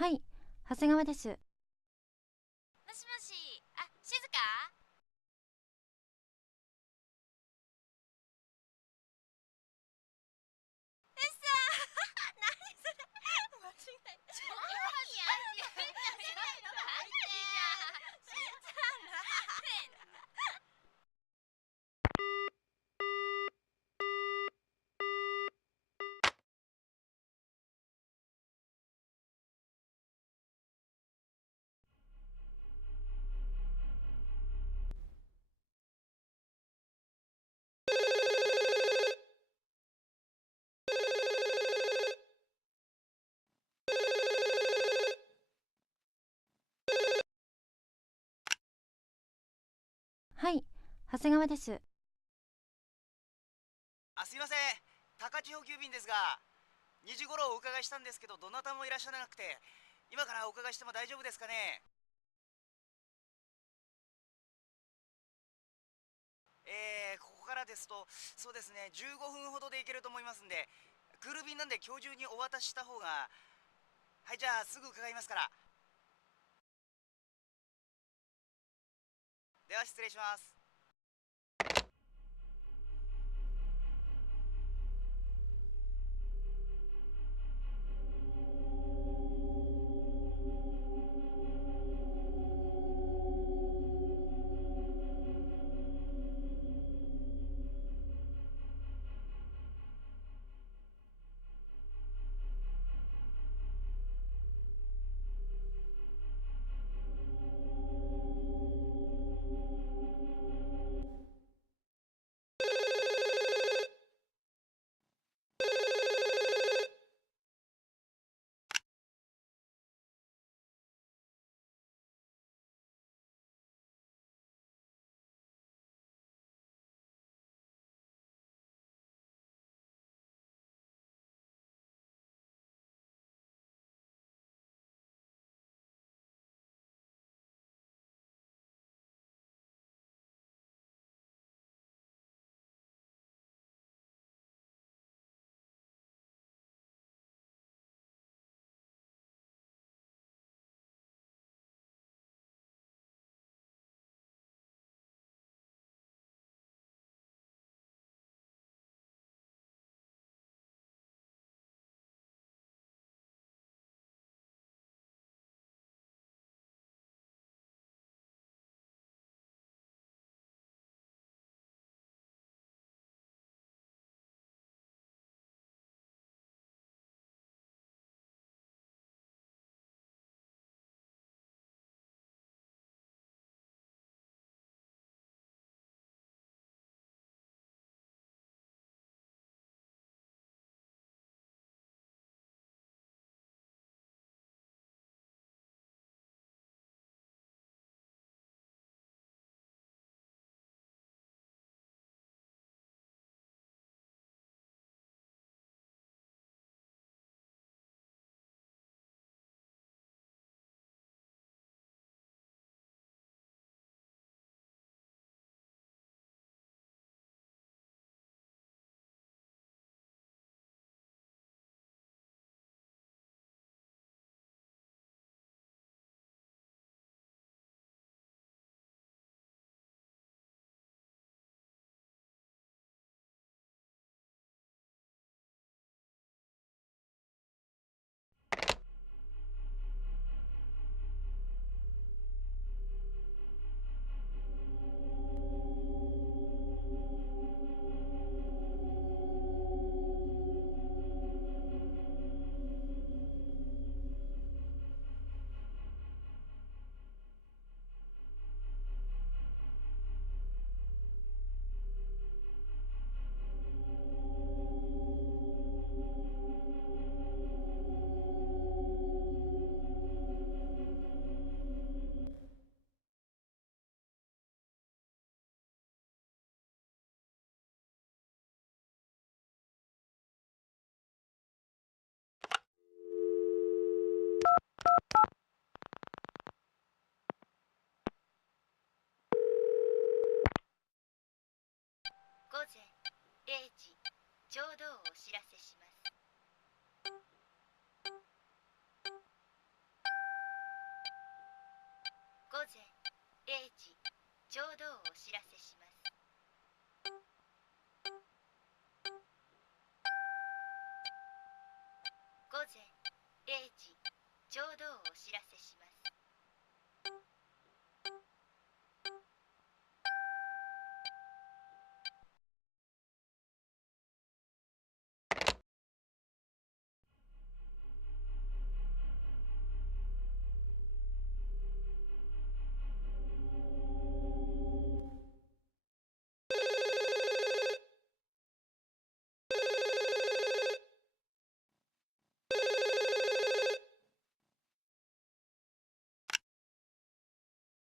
はい、長谷川です。もしもし、あ、静か。うっそー何それ間違えた。ちょっといや、しんちゃんじゃないのが入ってんじゃん。しんちゃんだ。はい、長谷川です。すいません。高千穂急便ですが、2時頃お伺いしたんですけど、どなたもいらっしゃらなくて、今からお伺いしても大丈夫ですかね？ここからですと、そうですね、15分ほどで行けると思いますんで、クール便なんで今日中にお渡しした方が。はい、じゃあすぐ伺いますから。では失礼します。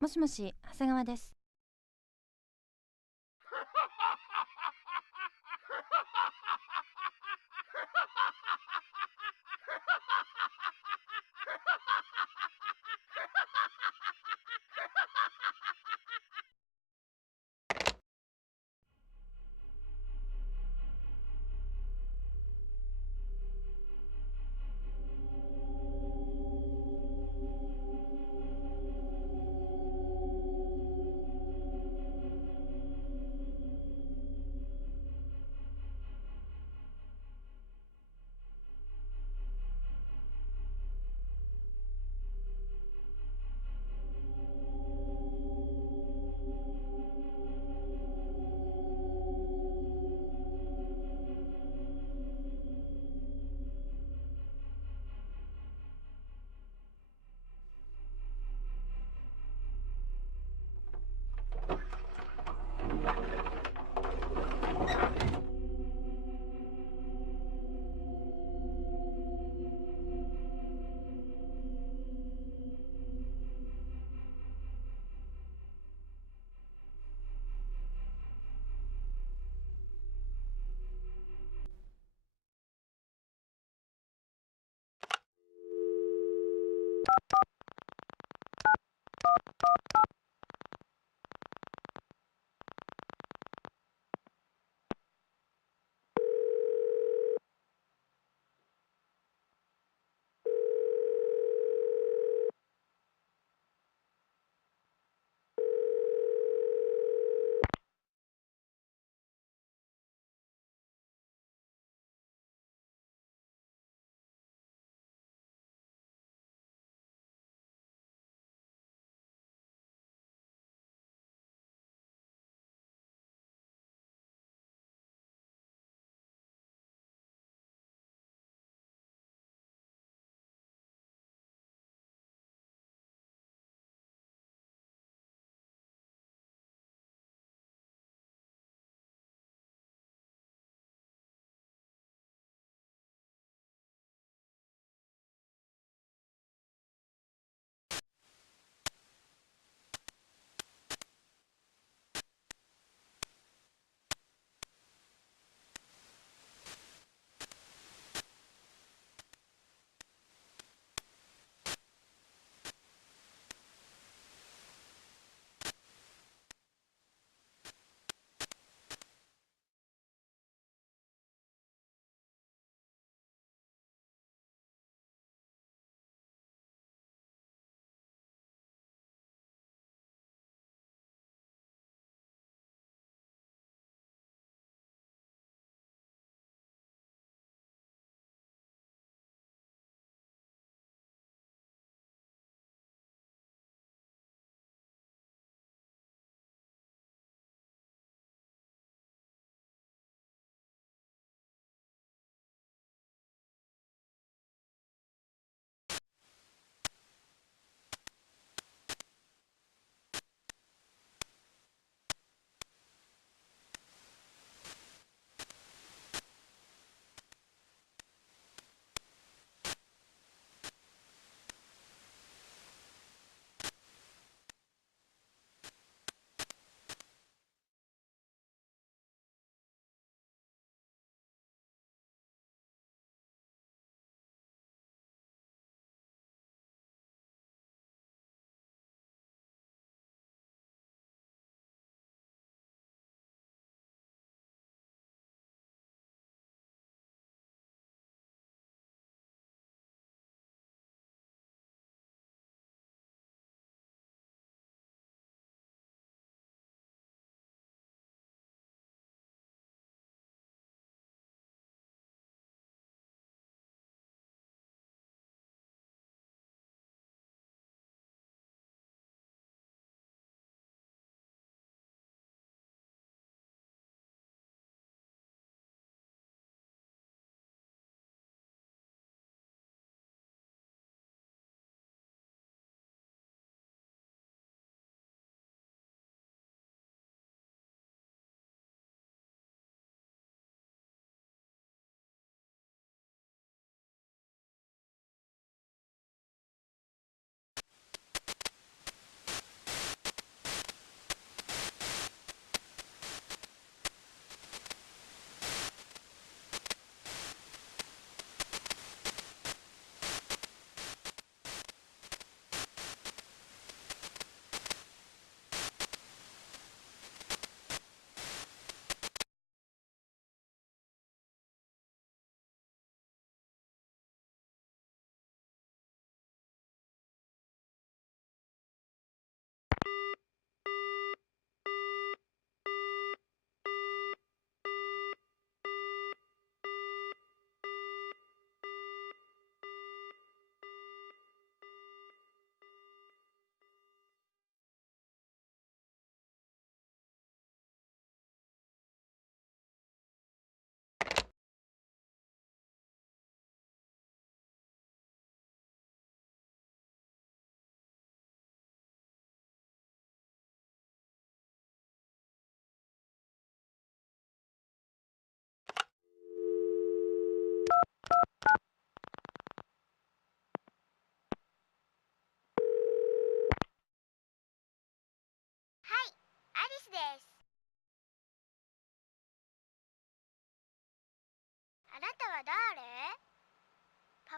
もしもし、長谷川です。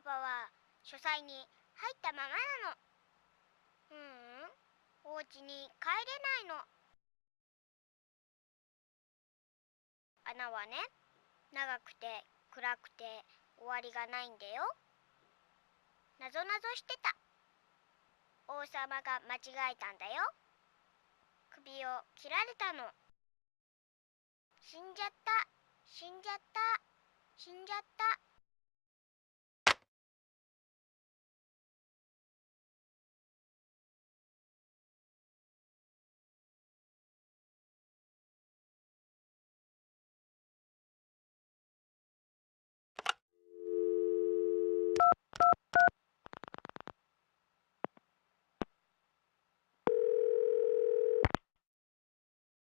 パパは書斎に入ったままなの。お家に帰れないの。穴はね、長くて暗くて終わりがないんだよ。なぞなぞしてた。王様が間違えたんだよ。首を切られたの。死んじゃった、死んじゃった、死んじゃった。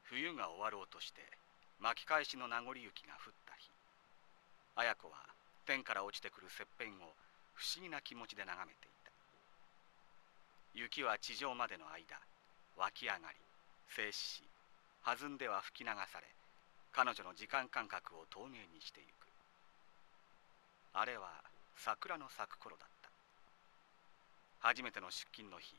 冬が終わろうとして巻き返しの名残雪が降った日、綾子は天から落ちてくる雪片を不思議な気持ちで眺めていた。雪は地上までの間湧き上がり静止し、弾んでは吹き流され、彼女の時間感覚を陶芸にしてゆく。あれは桜の咲く頃だった。初めての出勤の日、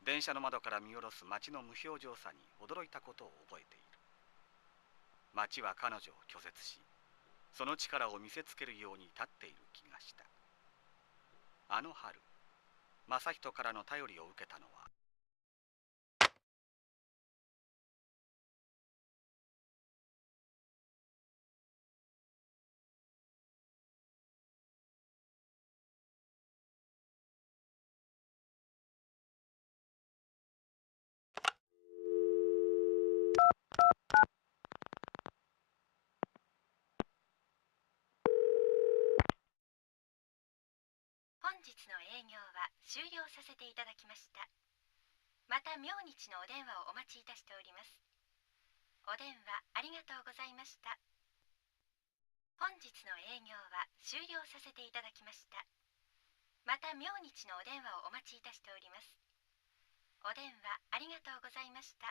電車の窓から見下ろす街の無表情さに驚いたことを覚えている。街は彼女を拒絶し、その力を見せつけるように立っている気がした。あの春、正人からの頼りを受けたのは、本日の営業は終了させていただきました。また明日のお電話をお待ちいたしております。お電話ありがとうございました。本日の営業は終了させていただきました。また明日のお電話をお待ちいたしております。お電話ありがとうございました。